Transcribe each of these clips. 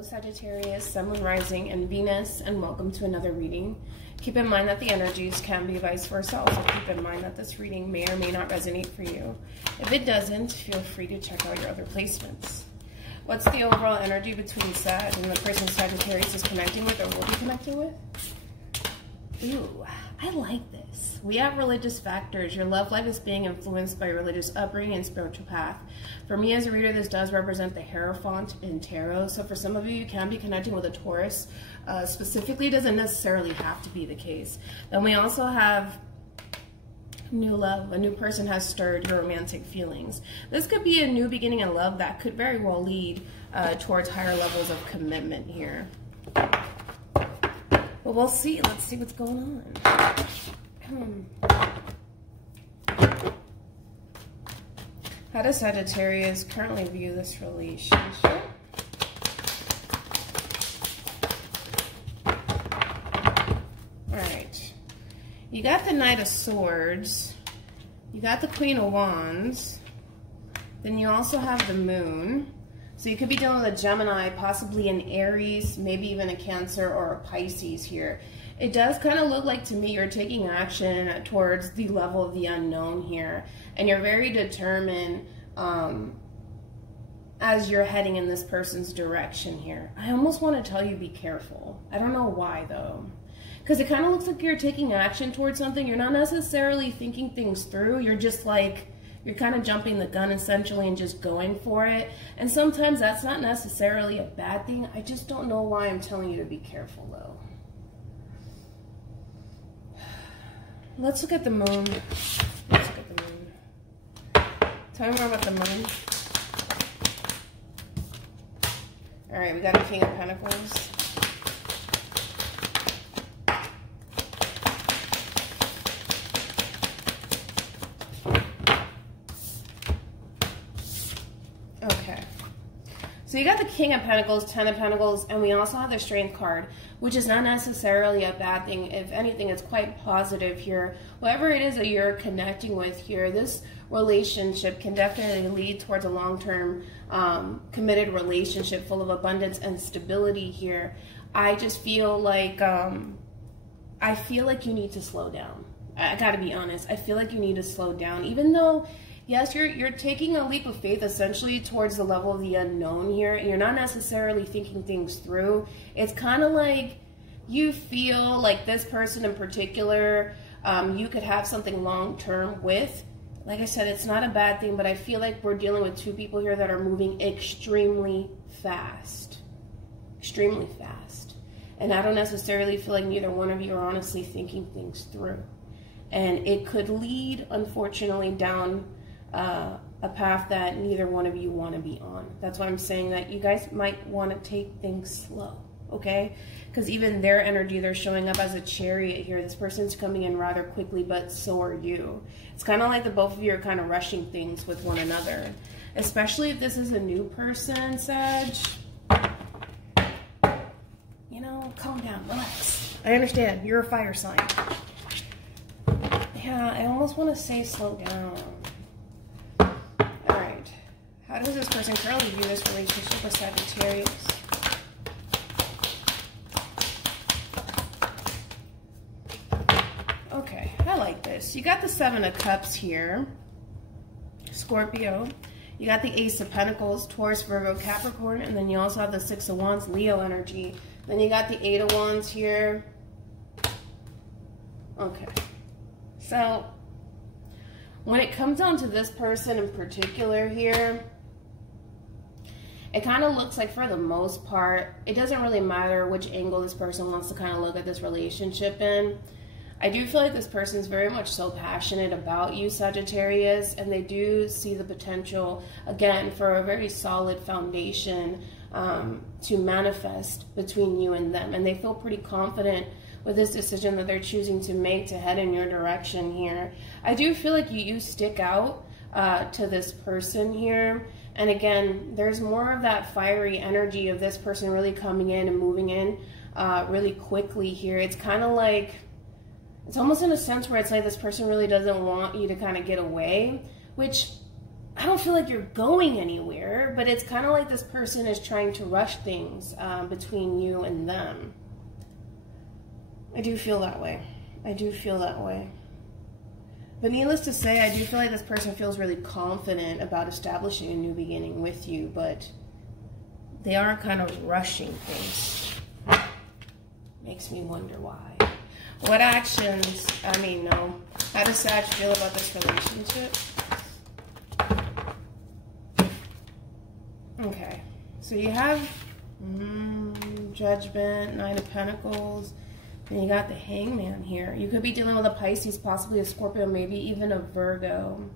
Hello Sagittarius, Sun, Moon, Rising, and Venus, and welcome to another reading. Keep in mind that the energies can be vice versa, also keep in mind that this reading may or may not resonate for you. If it doesn't, feel free to check out your other placements. What's the overall energy between Sag and the person Sagittarius is connecting with or will be connecting with? Ooh, I like this. We have religious factors. Your love life is being influenced by your religious upbringing and spiritual path. For me as a reader, this does represent the Hierophant in Tarot. So for some of you, you can be connecting with a Taurus. Specifically, it doesn't necessarily have to be the case. Then we also have new love. A new person has stirred your romantic feelings. This could be a new beginning in love that could very well lead towards higher levels of commitment here. But we'll see. Let's see what's going on. How does Sagittarius currently view this relationship? Alright. You got the Knight of Swords. You got the Queen of Wands. Then you also have the Moon. So you could be dealing with a Gemini, possibly an Aries, maybe even a Cancer or a Pisces here. It does kind of look like to me you're taking action towards the level of the unknown here. And you're very determined as you're heading in this person's direction here. I almost want to tell you be careful. I don't know why though. Because it kind of looks like you're taking action towards something. You're not necessarily thinking things through. You're just like, you're kind of jumping the gun essentially and just going for it. And sometimes that's not necessarily a bad thing. I just don't know why I'm telling you to be careful though. Let's look at the Moon. Let's look at the Moon. Tell me more about the Moon. All right, we got the King of Pentacles. Okay, so you got the King of Pentacles, Ten of Pentacles, and we also have the Strength card, which is not necessarily a bad thing. If anything, it's quite positive here. Whatever it is that you're connecting with here, this relationship can definitely lead towards a long-term committed relationship full of abundance and stability here. I just feel like you need to slow down. I gotta be honest. I feel like you need to slow down, even though yes, you're taking a leap of faith essentially towards the level of the unknown here, and you're not necessarily thinking things through. It's kind of like you feel like this person in particular, you could have something long-term with. Like I said, it's not a bad thing, but I feel like we're dealing with two people here that are moving extremely fast. Extremely fast. And I don't necessarily feel like neither one of you are honestly thinking things through. And it could lead, unfortunately, down a path that neither one of you want to be on. That's why I'm saying that you guys might want to take things slow, okay? Because even their energy, they're showing up as a Chariot here. This person's coming in rather quickly, but so are you. It's kind of like the both of you are kind of rushing things with one another, especially if this is a new person, Sag. You know, calm down, relax. I understand, you're a fire sign. Yeah, I almost want to say slow down. How does this person currently view this relationship with Sagittarius? Okay, I like this. You got the Seven of Cups here, Scorpio. You got the Ace of Pentacles, Taurus, Virgo, Capricorn, and then you also have the Six of Wands, Leo energy. Then you got the Eight of Wands here. Okay, so when it comes down to this person in particular here, it kind of looks like for the most part, it doesn't really matter which angle this person wants to kind of look at this relationship in. I do feel like this person is very much so passionate about you, Sagittarius, and they do see the potential, again, for a very solid foundation to manifest between you and them. And they feel pretty confident with this decision that they're choosing to make to head in your direction here. I do feel like you stick out to this person here. And again, there's more of that fiery energy of this person really coming in and moving in really quickly here. It's kind of like, it's almost in a sense where it's like this person really doesn't want you to kind of get away, which I don't feel like you're going anywhere, but it's kind of like this person is trying to rush things between you and them. I do feel that way. I do feel that way. But needless to say, I do feel like this person feels really confident about establishing a new beginning with you, but they are kind of rushing things. Makes me wonder why. What actions, no. How does Sag feel about this relationship? Okay, so you have Judgment, Nine of Pentacles, and you got the Hangman here. You could be dealing with a Pisces, possibly a Scorpio, maybe even a Virgo.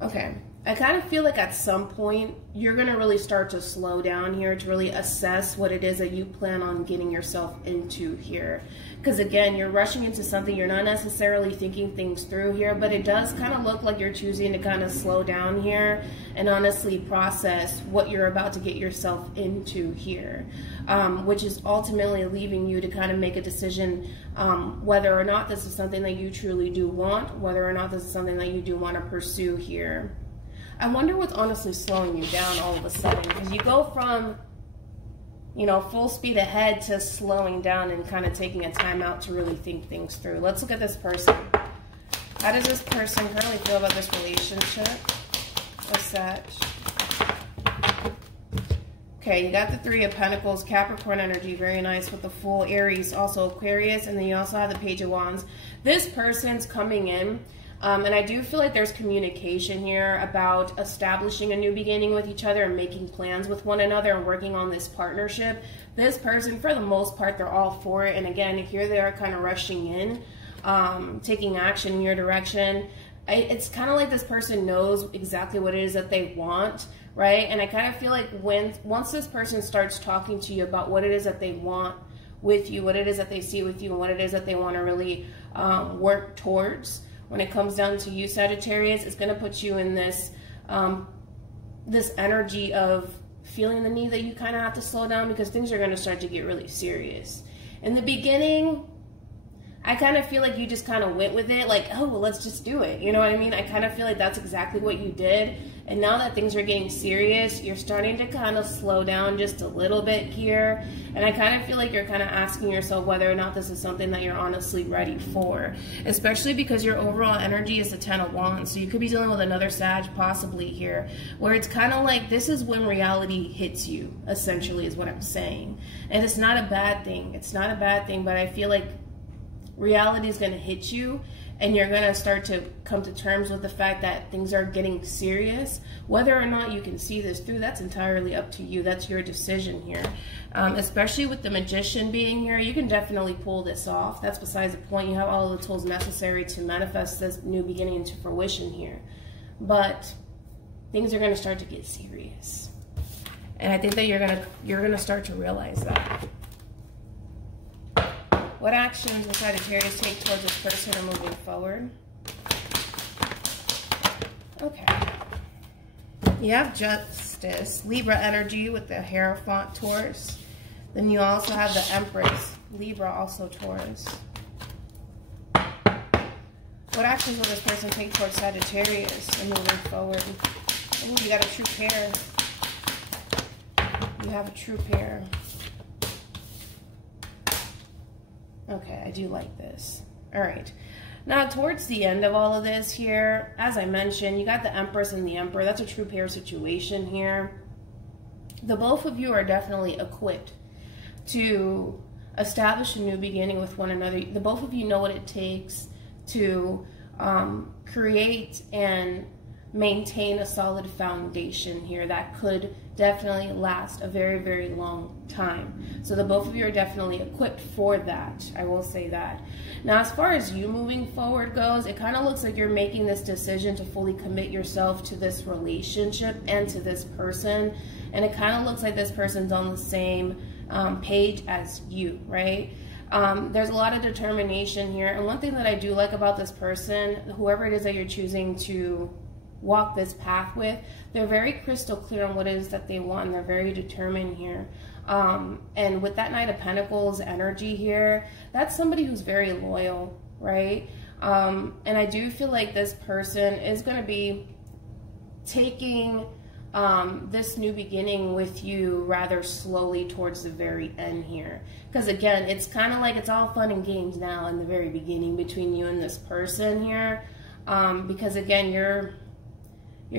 Okay, I kind of feel like at some point you're going to really start to slow down here to really assess what it is that you plan on getting yourself into here. Because again, you're rushing into something, you're not necessarily thinking things through here, but it does kind of look like you're choosing to kind of slow down here and honestly process what you're about to get yourself into here, which is ultimately leaving you to kind of make a decision whether or not this is something that you truly do want, whether or not this is something that you do want to pursue here. I wonder what's honestly slowing you down all of a sudden, because you go from, you know, full speed ahead to slowing down and kind of taking a time out to really think things through. Let's look at this person. How does this person currently feel about this relationship? What's that? Okay, you got the Three of Pentacles, Capricorn energy, very nice with the Fool, Aries, also Aquarius, and then you also have the Page of Wands. This person's coming in. And I do feel like there's communication here about establishing a new beginning with each other and making plans with one another and working on this partnership. This person, for the most part, they're all for it. And again, here they are kind of rushing in, taking action in your direction. It's kind of like this person knows exactly what it is that they want, right? And I kind of feel like once this person starts talking to you about what it is that they want with you, what it is that they see with you, and what it is that they want to really work towards, when it comes down to you, Sagittarius, it's going to put you in this this energy of feeling the need that you kind of have to slow down, because things are going to start to get really serious. In the beginning, I kind of feel like you just kind of went with it, like, oh, well, let's just do it. You know what I mean? I kind of feel like that's exactly what you did. And now that things are getting serious, you're starting to kind of slow down just a little bit here. And I kind of feel like you're kind of asking yourself whether or not this is something that you're honestly ready for. Especially because your overall energy is the Ten of Wands. So you could be dealing with another Sag possibly here, where it's kind of like this is when reality hits you, essentially, is what I'm saying. And it's not a bad thing. It's not a bad thing, but I feel like reality is going to hit you, and you're going to start to come to terms with the fact that things are getting serious. Whether or not you can see this through, that's entirely up to you. That's your decision here. Especially with the Magician being here, you can definitely pull this off. That's besides the point. You have all of the tools necessary to manifest this new beginning into fruition here. But things are going to start to get serious. And I think that you're going to start to realize that. What actions will Sagittarius take towards this person or moving forward? Okay. You have Justice, Libra energy with the Hierophant, Taurus. Then you also have the Empress, Libra, also Taurus. What actions will this person take towards Sagittarius and moving forward? Ooh, you got a true pair. You have a true pair. Okay, I do like this. All right. Now, towards the end of all of this here, as I mentioned, you got the Empress and the Emperor. That's a true pair situation here. The both of you are definitely equipped to establish a new beginning with one another. The both of you know what it takes to create and maintain a solid foundation here that could definitely last a very, very long time. So the both of you are definitely equipped for that. I will say that. Now, as far as you moving forward goes, it kind of looks like you're making this decision to fully commit yourself to this relationship and to this person. And it kind of looks like this person's on the same page as you, right? There's a lot of determination here. And one thing that I do like about this person, whoever it is that you're choosing to walk this path with, they're very crystal clear on what it is that they want, and they're very determined here. And with that Knight of Pentacles energy here, that's somebody who's very loyal, right? And I do feel like this person is going to be taking this new beginning with you rather slowly towards the very end here. Because again, it's kind of like it's all fun and games now in the very beginning between you and this person here. Because again, you're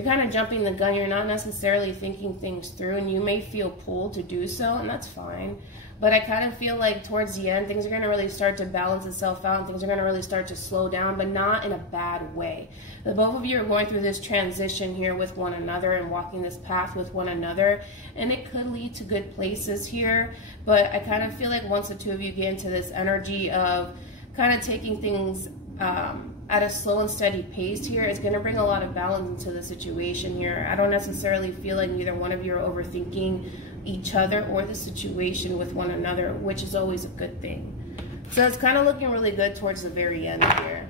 kind of jumping the gun. You're not necessarily thinking things through, and you may feel pulled to do so, and that's fine. But I kind of feel like towards the end, things are going to really start to balance itself out, and things are going to really start to slow down, but not in a bad way. The both of you are going through this transition here with one another and walking this path with one another, and it could lead to good places here. But I kind of feel like once the two of you get into this energy of kind of taking things at a slow and steady pace here, it's going to bring a lot of balance into the situation here. I don't necessarily feel like neither one of you are overthinking each other or the situation with one another, which is always a good thing. So it's kind of looking really good towards the very end here.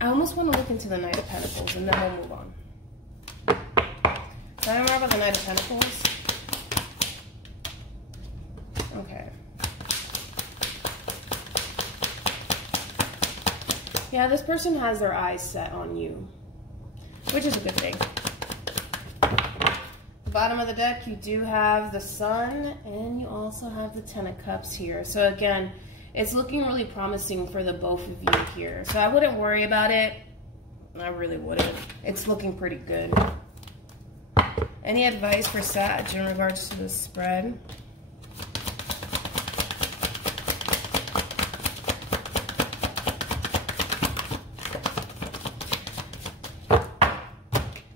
I almost want to look into the Knight of Pentacles, and then we'll move on. So I don't know about the Knight of Pentacles. Okay. Yeah, this person has their eyes set on you, which is a good thing. The bottom of the deck, you do have the Sun, and you also have the Ten of Cups here. So again, it's looking really promising for the both of you here. So I wouldn't worry about it. I really wouldn't. It's looking pretty good. Any advice for Sag in regards to the spread?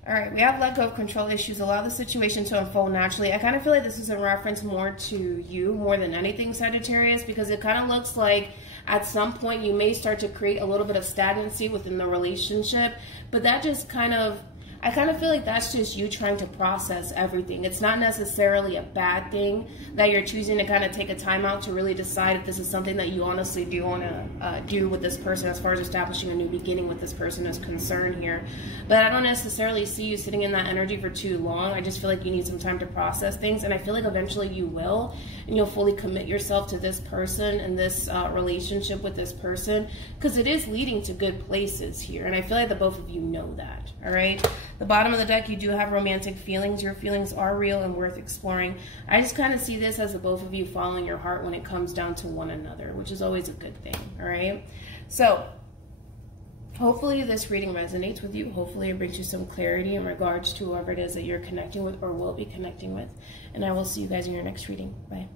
All right, we have let go of control issues. Allow the situation to unfold naturally. I kind of feel like this is in reference more to you more than anything, Sagittarius, because it kind of looks like at some point you may start to create a little bit of stagnancy within the relationship, but that just kind of, I kind of feel like that's just you trying to process everything. It's not necessarily a bad thing that you're choosing to kind of take a time out to really decide if this is something that you honestly do want to do with this person as far as establishing a new beginning with this person is concerned here. But I don't necessarily see you sitting in that energy for too long. I just feel like you need some time to process things, and I feel like eventually you will, and you'll fully commit yourself to this person and this relationship with this person, because it is leading to good places here, and I feel like the both of you know that, all right? The bottom of the deck, you do have romantic feelings. Your feelings are real and worth exploring. I just kind of see this as the both of you following your heart when it comes down to one another, which is always a good thing, all right? So hopefully this reading resonates with you. Hopefully it brings you some clarity in regards to whoever it is that you're connecting with or will be connecting with. And I will see you guys in your next reading. Bye.